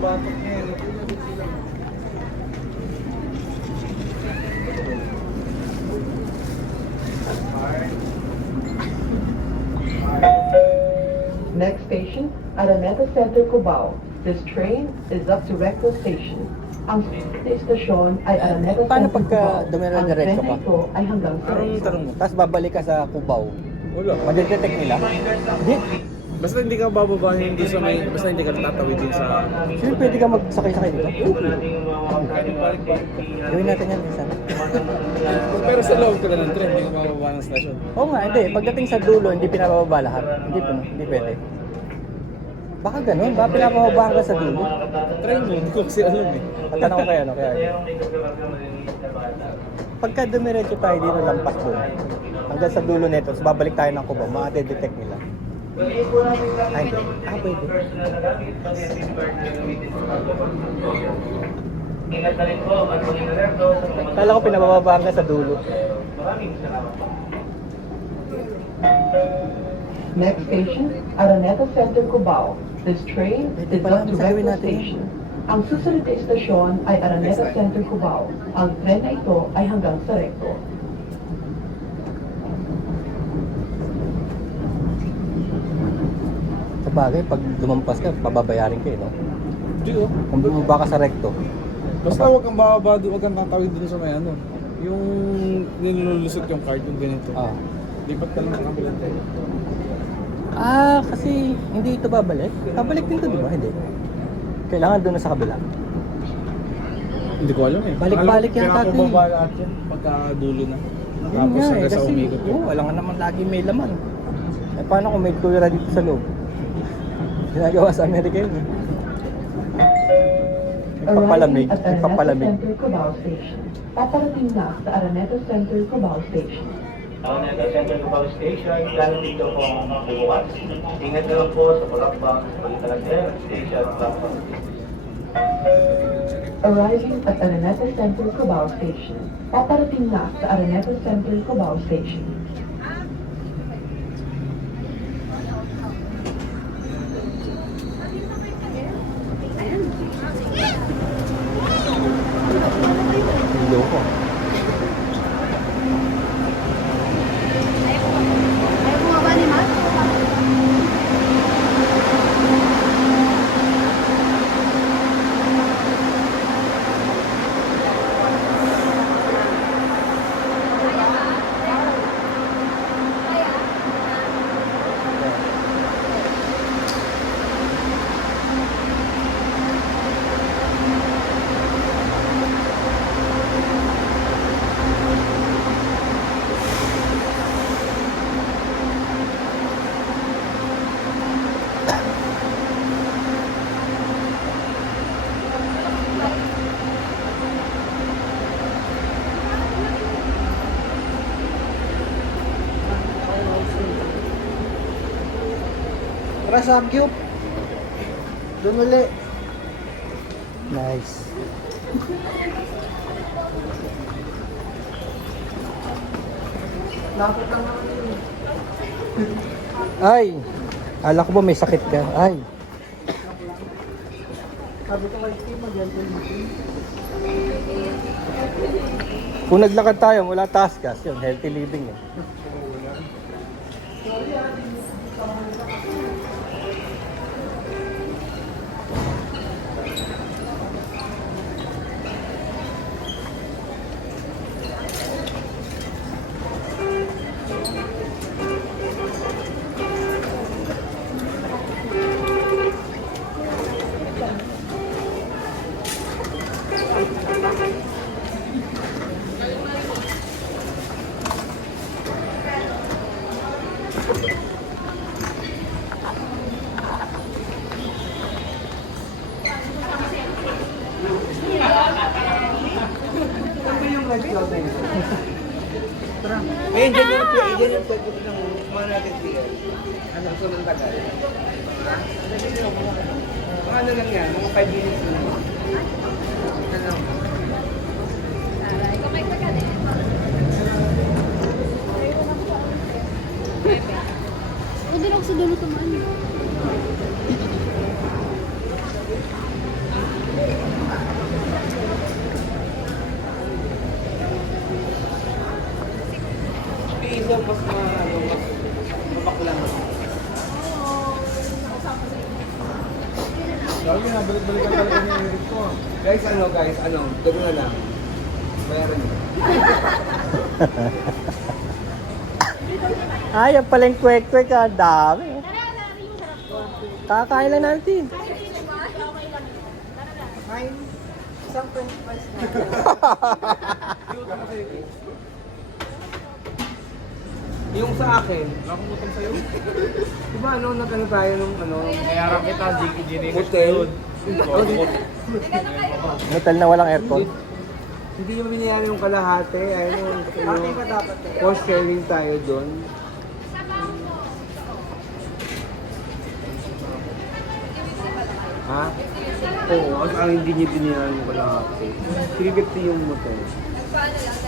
batok niya. Next station, Araneta Center, Cubao. This train is up to Recto Station. Ang stasyon ay Araneta Paano Center, pagka Cubao. dumiretso Ang ka? tren na ito ay hanggang sa Anong Recto. tanong mo? Tapos babalik ka sa Cubao. Wala. Madidetect nila? Hindi. Basta hindi ka bababa hindi sa may, basta hindi ka tatawid din sa... Sino pwede ka magsakay-sakay dito? Gawin natin yan minsan. Pero sa loob ka na ng tren, hindi ka bababa ng stasyon. Oo nga, hindi. Pagdating sa dulo, hindi pinababa lahat. Hindi pwede. Baka ganun, baka pinapababahan ka sa dulo. Try mo, hindi ko kasi alam eh. Pagtanong ko kaya, kaya. Pagka dumiretso tayo dito, lampas doon. Hanggang sa dulo nito, tapos babalik tayo ng Cubao, ma-detect nila. Ay, hindi. Pwede. Kala ko pinababahan ka sa dulo. Next station, Araneta Center, Cubao. This train Pwede is pala, up to gawin Recto natin yun. Station. Ang susunod na istasyon ay Araneta Center, Cubao. Ang tren na ito ay hanggang sa Recto. Sa bagay, pag lumampas ka, pababayarin ka eh, no? Hindi oh. Kung bumaba ka sa recto. Basta huwag kang bababa doon, huwag kang tatawid dun sa may ano. Yung nilulusot yung card, yung ganito. Ah. Lipat ka lang sa kabilang tayo. Kasi hindi ito babalik. Babalik din ito, di ba? Hindi. Kailangan doon na sa kabila. Hindi ko alam eh. Balik-balik yata Kaya ito ako eh. bababa lahat yan, pagka dulo na. Yun Tapos nga hanggang sa kasi, umikot yun. wala nga naman lagi may laman. Paano kung may kulira dito sa loob? Ginagawa sa Amerika yun. Ipapalamig. Arriving at Araneta Ipapalamig. Center, Cubao Station. Paparating na sa Araneta Center, Cubao Station. Araneta Center Cubao Station, galing dito po ang bukas. Ingat na lang po sa Bulakbang, Pagkalander, Station, Bulakbang. Arriving at Araneta Center, Cubao Station. Paparating na sa Araneta Center, Cubao Station. Loko. Ayaw bumaba ni Matt? Tara sa cube. Doon uli. Nice. Ay! Ala ko ba may sakit ka? Ay! Kung naglakad tayo, mula Taskas, yun, healthy living eh. Ngayon, dyan yung pwede ng mga natin siya. Ano, sunod tagal. Mga ano lang yan, mga 5 minutes lang. Ano? Aray, kamay ka din. Huwag din ako sa dulo tuman. Sabi na, balik-balikan talaga ni Eric ko. Guys, gabi na lang. Bayaran niyo. Ay, yan pala yung kwek-kwek, ah. Dami. Oh. Kakain lang natin. Yung sa akin, Nakakutang sa'yo. di ba nagano tayo nung Nayaran kita, Gini. hotel? Hotel na walang aircon. Hindi nyo binayaran yung kalahati. Cost sharing tayo doon. Ha? Oo, at ang hindi nyo binayaran yung kalahati. 350 yung motel. Paano lang,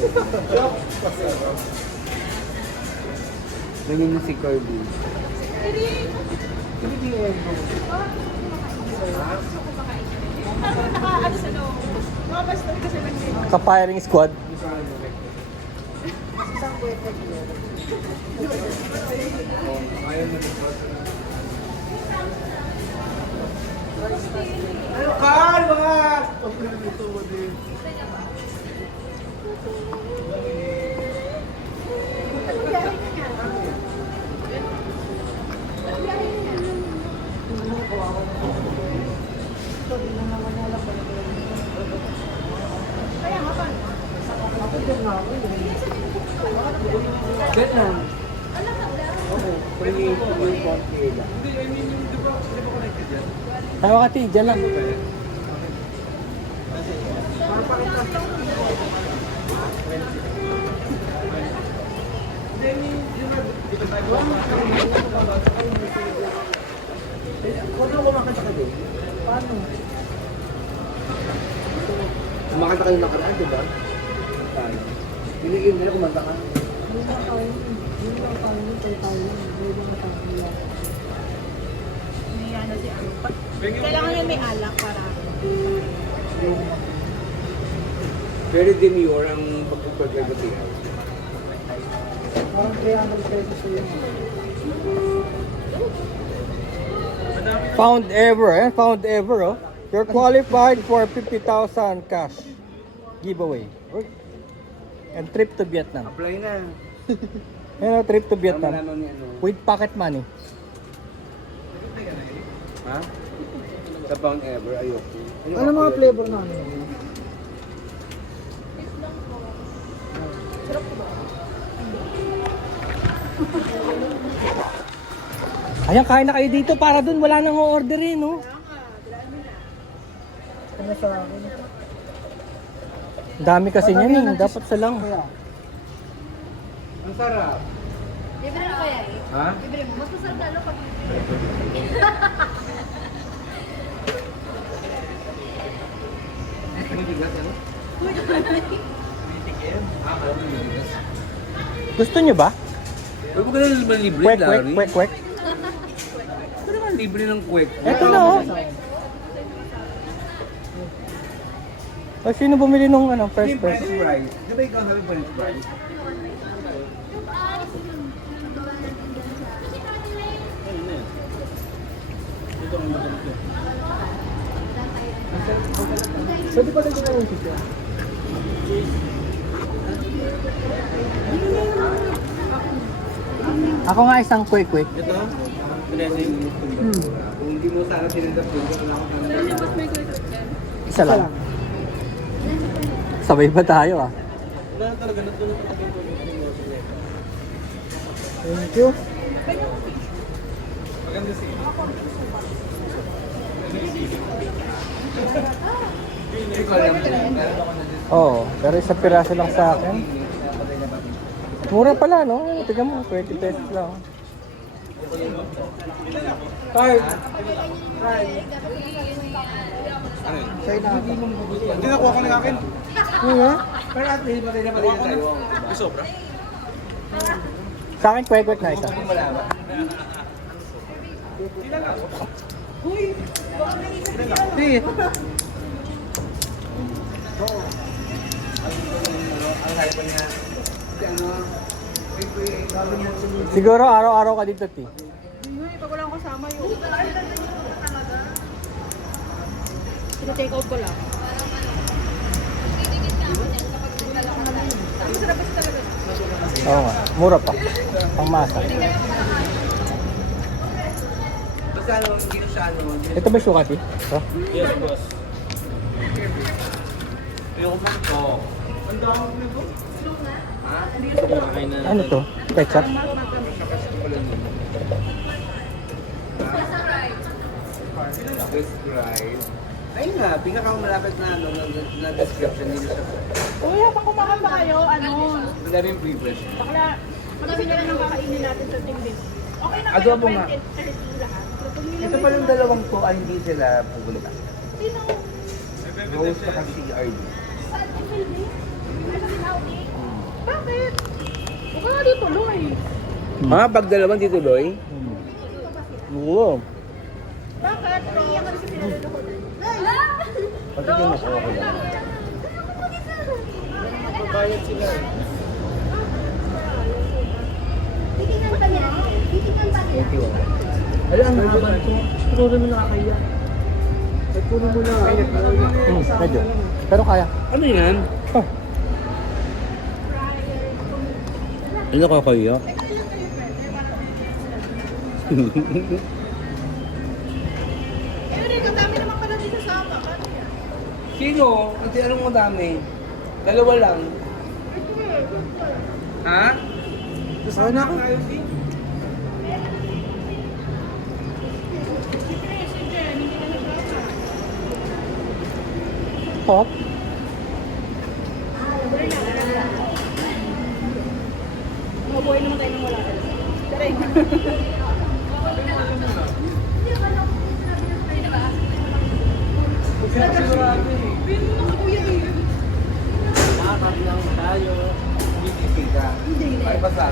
nagmasarap. Ganyan na si Kirby. Hindi yung Ka-firing squad. Ano ka? Mga! Vietnam. Oo, free coffee lang. Hindi, I mean, yung, di ba connected yan? Tayo ka, Ti. Diyan lang. Hindi, I mean, yun na, di ba tayo Huwag na kumakanta ka din. Paano? Kumakanta kayo nakaraan, di ba? Paano? Binigyan nila kumanta ka. May ano si ano. Kailangan niya may alak para. Very demure ang pagpapagagatihan. Parang 300 pesos yun. Found ever, eh? Found ever, oh. You're qualified for 50,000 cash giveaway. And trip to Vietnam. Apply na. Ano, trip to Tama Vietnam. naman ni ano. With pocket money. Ha? Sa Pound Ever, ayoko. Ano mga flavor na ano? Ayan, kain na kayo dito para dun wala nang o-orderin, no? Ano sa akin? Dami kasi niyan, eh. Dapat sa lang. Ang sarap. Libre na kaya eh. Ha? Libre mo. Mas masarap lalo pag May bigas ano? Gusto nyo ba? Huwag mo ka naman libre, Kwek, kwek, Larry. kwek, kwek. Ano naman libre ng kwek? Eto na, oh. O, sino bumili nung ano, Yung first French price? fries. Di ba ikaw sabi French fries? Pwede pa rin ginawa yung pizza. Ako nga isang kwek, kwek. Ito? Kung hindi mo sana tinanggap yun, wala akong tanggap. Isa lang. Sabay ba tayo, ah? Wala na talaga, natulog ko talaga yung Thank you. maganda si Ikaw lang. Meron ako na dito. Oo, pero isang piraso lang sa akin. Mura pala, no? Tignan mo, 20 pesos lang. Card. Sa'yo na. Hindi nakuha ko na yung akin. Pero at least matay na pala yun tayo. Yung sobra. Sa akin, kwek, kwek na isa. Malaman. Di. Ang sabi pa niya, si ano, sabi niya, Siguro araw-araw ka dito, Ti. Pag walang kasama yung. Tina-take out ko lang. Masarap kasi talaga. Oo nga, mura pa. Pangmasa. Basta ano, hindi na siya ano. Ito ba yung sukati? Ito? Yes, boss. Ayoko man to. Ang dami nito. Ha? Kakain na Ano to? Ketchup? Best fried. Ayun nga, pinakamalapit na ano, na description nila siya. Kuya, pa kumakan ba kayo? Ano? Madami yung previous. Bakla, magkasi na lang ang kakainin natin sa team base. Okay na kayo, Adobo nga. 20 lahat. Ito pa yung dalawang to ay hindi sila pupunta. Sino? Rose sa CRD. Saan yung filming? Nasa Sinaudi? Bakit? Huwag ka nga dito, Loy. Mga pag dalawang tituloy? Oo. Bakit? Iiyak ka rin sa pinalala ko. Pagiging mas okay lang. Bayad sila eh. Titingnan pa niya. Titingnan pa niya. Thank you. Alam, ang haba nito. Puro mo nakakaya. Ay, puro mo lang. Medyo. Pero kaya. Ano yan? Oh. Ano kakaya? Eh, Rick, ang dami naman pala dito sa ama. Ano yan? Sino? Hindi, anong mo dami? Dalawa lang. Ha? Sana ako. Pop? Mabuhay naman tayo nang wala. Correct. Makakap lang tayo. Hindi ka. Ay, basta.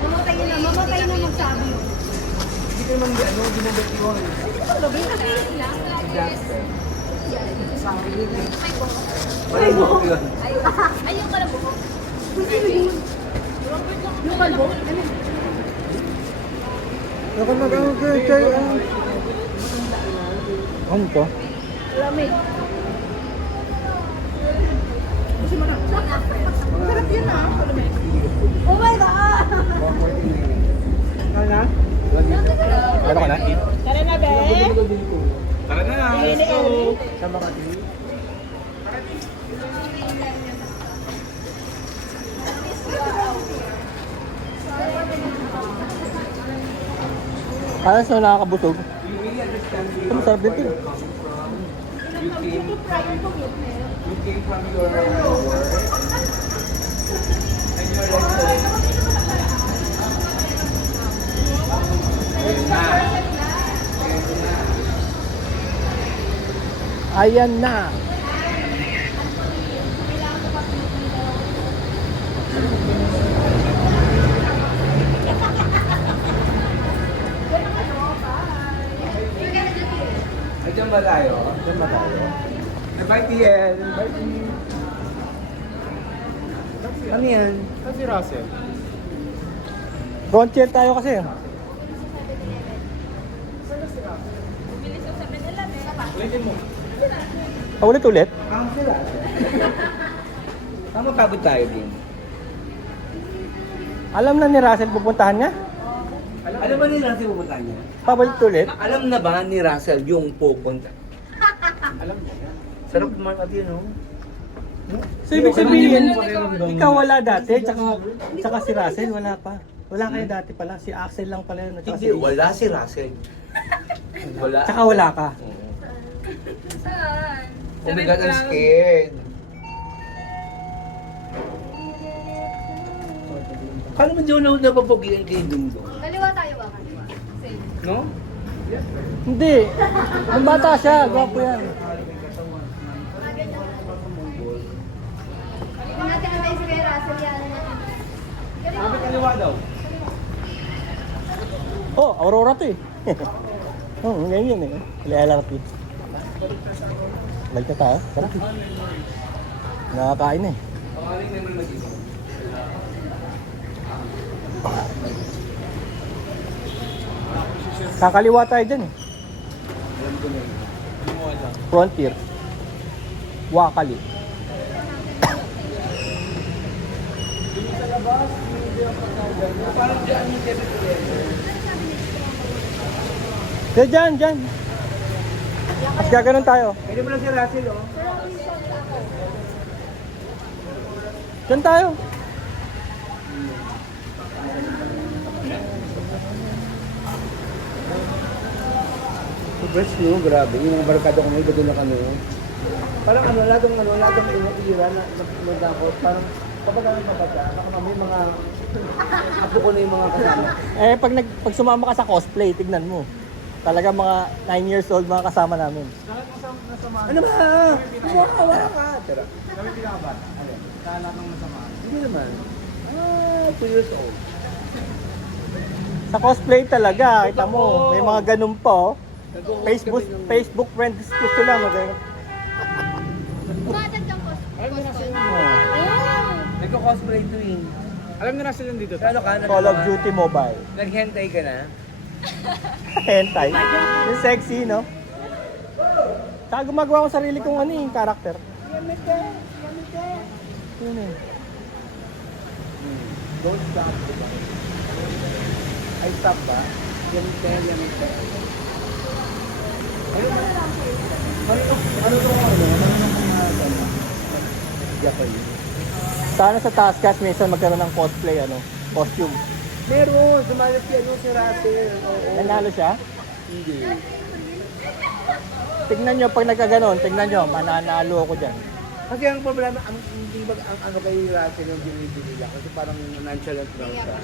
Mamatay na magsabi. Hindi ka naman, ano, ginabot yun. Jasper. Walang buhok yun. Ay, yung pala buhok. Yung kalbo? Ako mag-ang-kay. Ano to? Lamig. Gusto mo na? Masarap yun ah. Lamig. Oh my God! Ano na? Ano ka na? Tara na, be. Tara na, let's go! Sa mga Kaya sa nakakabusog. Ito masarap din ito. You came from your work and you're like Ayan na. Ay, dyan ba tayo? Dyan ba tayo? Bye, TL. Bye, Ano yan? Kasi Russell. Roncher tayo kasi. Ulitin mo. Ulit-ulit. Ang sila. Magpagod tayo din. Alam na ni Russell pupuntahan niya? Alam ba ni Russell pupunta niya? Pabalik-ulit. Alam na ba ni Russell yung pupunta? Alam mo. Sarap naman at yun, no? So ibig sabihin, ikaw wala dati, tsaka si Russell wala pa. Wala kayo dati pala, si Axel lang pala yun. At saka Hindi, wala si Russell. Wala. Tsaka wala ka. Saan? Oh my God, I'm scared. Paano mo doon napapagian kay Dundo? Kaliwa tayo ba? Kaliwa. Same. No? Hindi. Ang bata siya, gwapo yan. Kung natin ang tayo si Kuya Russell, yan na. Sabi kaliwa daw. Oh, Aurora to eh. Oo, ngayon yun eh. LRT. Balik na tayo. Tara. Nakakain eh. Pangaling naman mag-isa. Kakaliwa tayo dyan eh. Alam ko na yun. Hindi mo alam. Frontier. Wakali. Yung sa labas, hindi ang pagkagan. Parang dyan yung Kevin Together. Dyan. Mas gaganon tayo. Pwede mo lang si Russell, oh. Dyan tayo. Sobrang no, grabe. Yung mga barkada ko may gado na kano. Parang lahat ng ira na nagdakot. Parang kapag kami papata, may mga ako ko na yung mga kasama. Pag sumama ka sa cosplay, tignan mo. Talaga mga 9 years old mga kasama namin. Ano ba? Wala ka. Tara. Kami pinakabata. Ano? Kanak ng masama. Hindi naman. 2 years old. Sa cosplay talaga, kita mo, may mga ganun pa oh. Nag-host kami ng- Facebook friends gusto lang. Okay? Bumatag ng costume. Nagko-cosplay to eh. Alam na Russell yung dito. Ano ka? Call of Duty Mobile. Naghentay ka na? Hentai. Yung sexy, no? Saka gumagawa ko sarili kong ano yung character. Yun eh. Don't stop. Diba? Ay, stop ba? Yamite. Ano to Japanese? Sana sa Taskas minsan magkaroon ng cosplay, costume. Meron, sumalit si Russell. Oo. Nanalo siya? Hindi. Tignan nyo, pag nagkaganon, tignan nyo, mananalo ako dyan. Kasi ang problema, hindi ba ang ano kay Russell yung binibili nila? Kasi parang nonchalant lang siya.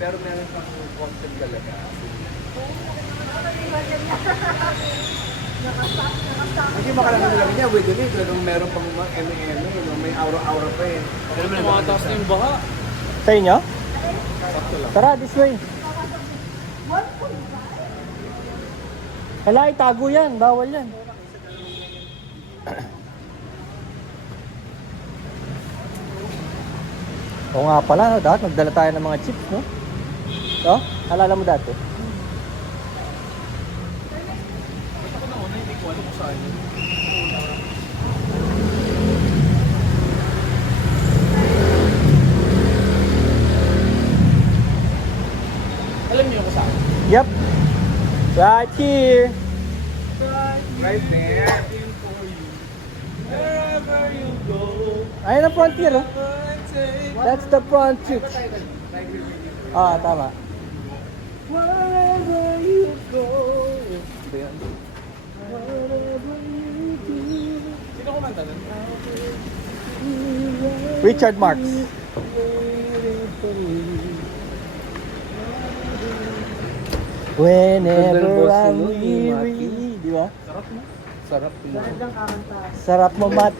Pero meron pang concept talaga. Kasi makalangan lang niya, with it, talagang meron pang M&M, may aura-aura pa eh. Tumataas na yung baha. Sa inyo? Tara, this way. Hala, itago yan. Bawal yan. Oo nga pala, no? Dapat magdala tayo ng mga chips, no? No? Alala mo dati? Ako na una, hindi ko alam kung saan yun. Alam niyo kung saan? Yep. Right here. Right there. Waiting for you. Wherever you go, Ayun ang frontier, oh. I take That's the frontier. Ah, tama. Wherever you go. Sino kumanta nun? Richard Marx. Whenever I'm weary. Di ba? Sarap mo. Sarap mo, Mat.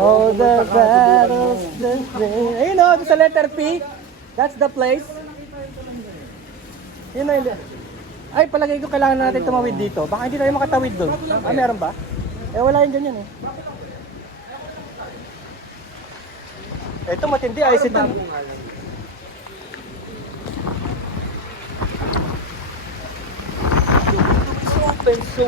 All the battles, the pain. Ayun o, sa letter P. That's the place. Yun na yun. Ay, palagay ko kailangan natin tumawid dito. Baka hindi tayo makatawid doon. Ah, meron ba? Eh, wala yun ganyan eh. Ito matindi, ay ito. Open so.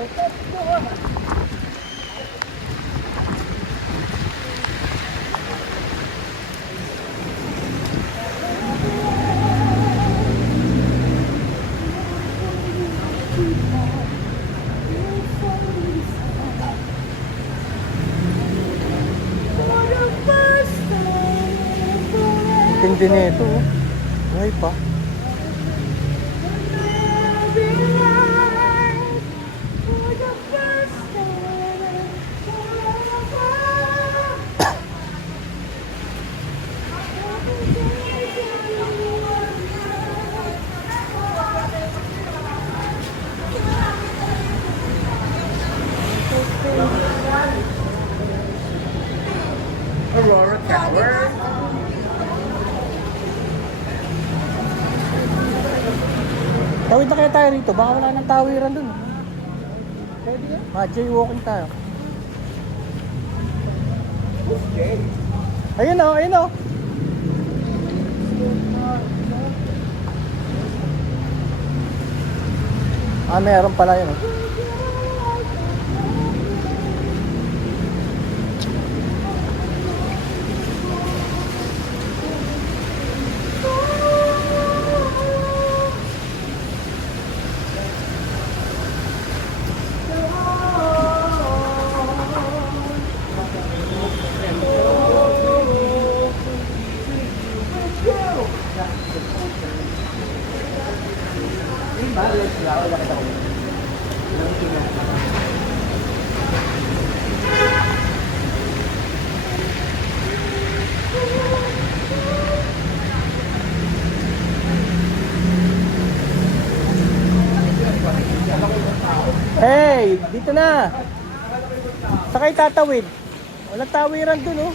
Tindi nito. Ay pa. Aurora Tower. Tawid na kaya tayo rito. Baka wala nang tawiran dun. Jaywalking tayo. Ayun o, ayun o. Ah, meron pala yun. Hey, dito na. Sakay tatawid. Walang tawiran dun, oh.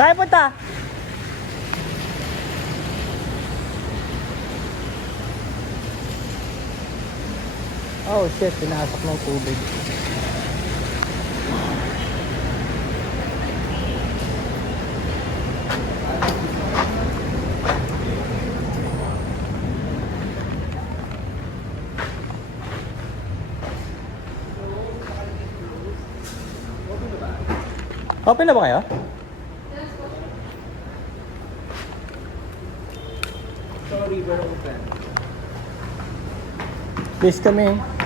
Saan punta? Oh shit, pinasok ng tubig. Open na ba kayo? Sorry, we're open. Please kami.